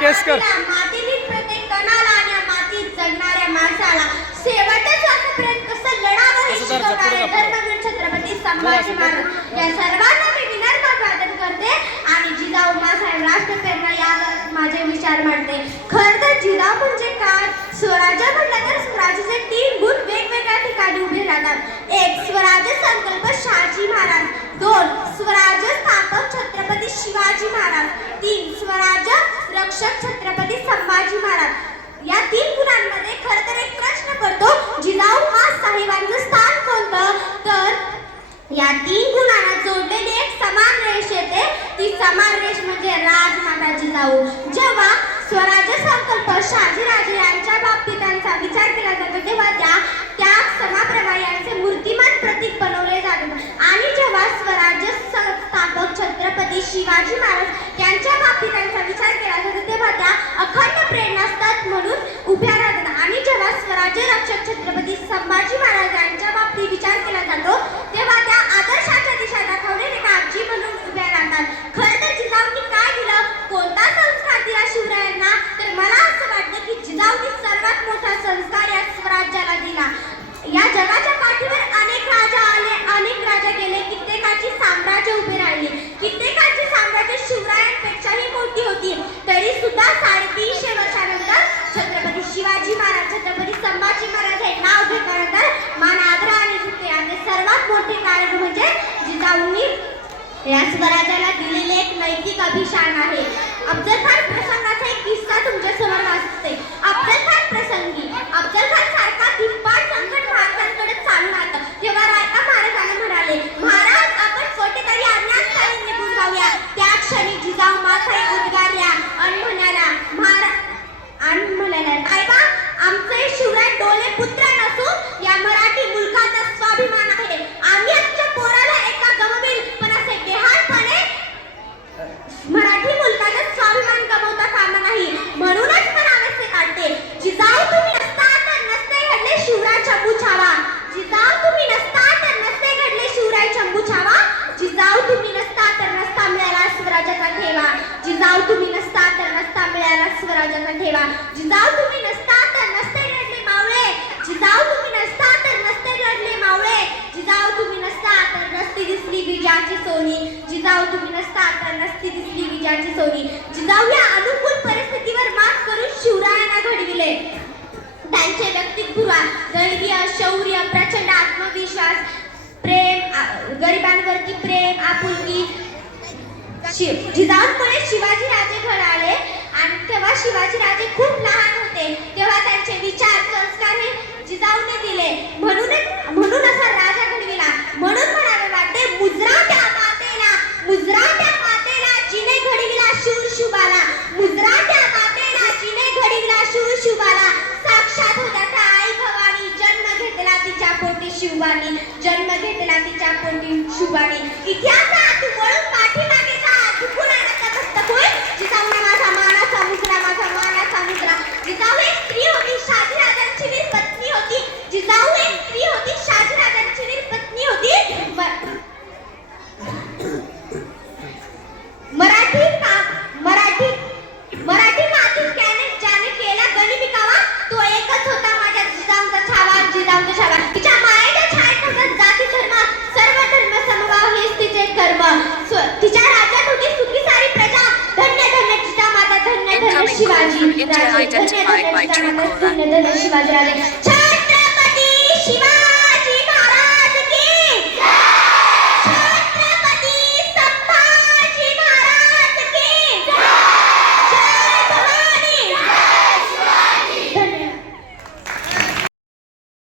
केसकर मातीतील प्रत्येक कणाला आणि मातीत जगणाऱ्या माणसाला शेवटच्या श्वासापर्यंत कसं लढावं हे शिकवणारे धर्मवीर छत्रपती संभाजी महाराज या सर्वांना मी विनम्र अभिवादन करते आणि जिजाऊ माँसाहेब राष्ट्रप्रेरणा यावर माझे विचार मांडते. खरं तर जिजाऊ म्हणजे काय? स्वराज्य म्हटलं तर स्वराज्याचे 3 गुण वेगवेगळ्या ठिकाणी उभे राहतात. 1 स्वराज्य संकल्प शहाजी महाराज, 2 स्वराज्य स्थापक छत्रपती शिवाजी महाराज, 3 स्वराज्य रक्षक छत्रपती संभाजी महाराज. या 3 गुणांमध्ये खरं तर एक प्रश्न पडतो, जिजाऊ साहेबांचं स्थान कोणतं? तर या 3 गुणांना जोडलेली एक समान रेष येते. ती समान रेष म्हणजे राजमाता जिजाऊ. जेव्हा स्वराज्य संकल्प शहाजीराजे यांच्या बाबतीत त्यांचा विचार केला जातो तेव्हा त्या समाप्रभा यांचे मूर्तिमान प्रतीक बनवले जातात आणि जेव्हा स्वराज्य संस्थापक छत्रपती शिवाजी महाराज यांच्या बाबतीत त्यांचा विचार केला जातो तेव्हा त्या अखंड प्रेरणास्थान म्हणून उभ्या राहतात आणि जेव्हा स्वराज्य रक्षक छत्रपती संभाजी महाराज यांच्या बाबतीत विचार केला जातो तेव्हा त्या आदर्शाच्या दिशा दाखवणारे काळजी म्हणून उभ्या राहतात. खरं तर जिजाऊंनी काय दिलं? कोणता संस्कार दिला शिवरायांना? तर मला असं वाटतं की जिजाऊंनी सर्वात मोठा संस्कार या स्वराज्याला दिला. या जगाच्या पाठीवर अनेक राजा आले, अनेक राजा गेले, कित्येकाची साम्राज्य उभे राहिली, कित्येकाची साम्राज्य शिवरायांपेक्षाही मोठी होती. तरी सुद्धा 350 वर्षानंतर छत्रपती शिवाजी महाराज, छत्रपती संभाजी महाराज हे नाव घेतल्यानंतर मान आदराने झुकते आणि सर्वात मोठे कारण म्हणजे जिजाऊंनी या स्वराज्याला दिलेले एक नैतिक अभिशान आहे. अफजल खान प्रसंगाचा एक किस्सा तुमच्या समोर वाचते. अफजल खान प्रसंगी अफजल खान सारखा धिप्पाड संकट महाराजांकडे चालून आला तेव्हा रायका महाराजांना म्हणाले, महाराज आपण कोठेतरी अन्याय निघून जाऊया. त्या क्षणी जिजाऊ माँसाहेब उद्गारल्या आणि म्हणाल्या, साहेबा आमचे शिवराय डोले पुत्र नसून या मराठी मुलकाचा स्वाभिमान आहे. आम्ही आमच्या पोराला एका गमवेल पण असे बेहालपणे मराठी मुलकाचा स्वाभिमान गमवता कामा नाही. म्हणूनच म्हणावेसे काढते, जिजाऊ तुम्ही नसता तर नसते घडले शिवराय शंभू छावा. जिजाऊ तुम्ही नसता तर नसते घडले शिवराय शंभू छावा. जिजाऊ तुम्ही नसता तर नसता मिळाला स्वराज्याचा ठेवा. जिजाऊ तुम्ही नसता तर नसता मिळाला स्वराज्याचा ठेवा. जिजाऊ तुम्ही नसता तर नसते घडले मावळे. जिजाऊ तुम्ही नसता तर नसते घडले मावळे. जिजाऊ तुम्ही नसता तर नसती दिसली विजयाची सोनी. जिजाऊ तुम्ही नसता तर नसती दिसली विजयाची सोनी. जिजाऊ या अनुकूल परिस्थितीवर मात करून शिवरायांना घडविले. त्यांचे व्यक्तित्व दैर्य, शौर्य, प्रचंड आत्मविश्वास, प्रेम, गरिबांवरती प्रेम, आपुलकी. जिजाऊंमुळे शिवाजी राजे घडाले आणि तेव्हा शिवाजी राजे खूप लहान होते तेव्हा त्यांचे विचार, संस्कार हे जिजाऊने दिले. म्हणून असा राजा घडविला. म्हणून म्हणावे वाटते, मुजरा त्या मातेला, मुजरा त्या मातेला जिने घडविला शूर शुभाला. मुजरा त्या मातेला जिने घडविला शूर शुभाला. साक्षात होत्या त्या आई भवानी, जन्म घेतला तिच्या पोटी शिवबानी, जन्म घेतला तिच्या पोटी शिवबानी. इतिहासात वळून पाठीमागे जा, चुकून आणता भक्त होय. जिजाऊने माझा मानाचा मुजरा, माझा मानाचा मुजरा. जिजाऊ एक स्त्री होती, शहाजीराजांची वीर पत्नी होती. जिजाऊ एक स्त्री होती, शहाजीराजांची वीर पत्नी होती. मराठी मातीत ज्याने केला गनिमिकावा तो एकच होता माझ्या जिजाऊंचा छावा, जिजाऊंचा छावा. तिच्या मायेच्या छायेत जाती धर्म, सर्व धर्म समभाव हेच तिचे कर्म. तिच्या राज्यात होती सुखी सारी प्रजा. धन्य धन्य जिजामाता, धन्य धन्य शिवाजी राजे, धन्य धन्य जिजामाता, धन्य धन्य शिवाजी राजे. छत्रपती शिवाजी.